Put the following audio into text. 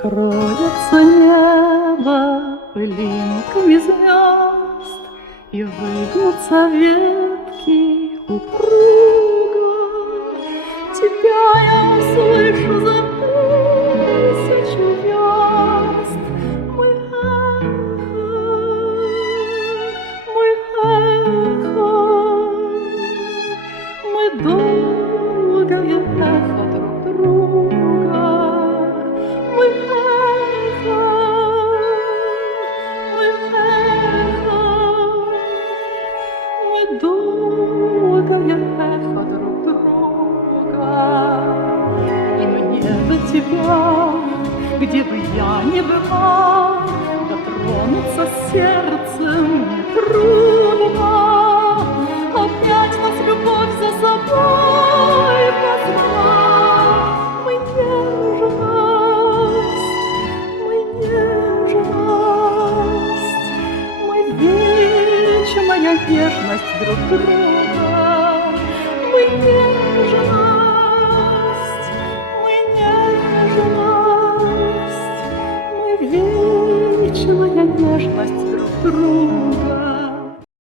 Покроется небо пылинками звезд, и выгнутся ветки упруго. Тебя я услышу за тысячу верст, мой эхо, мы долгое эхо друг друга. Мы эхо, мы долгое эхо друг друга. И мне до тебя, где бы я ни была, дотронуться сердцем нетрудно. Опять нас любовь за собой позвала. Мы нежность, мы вечная нежность друг к другу.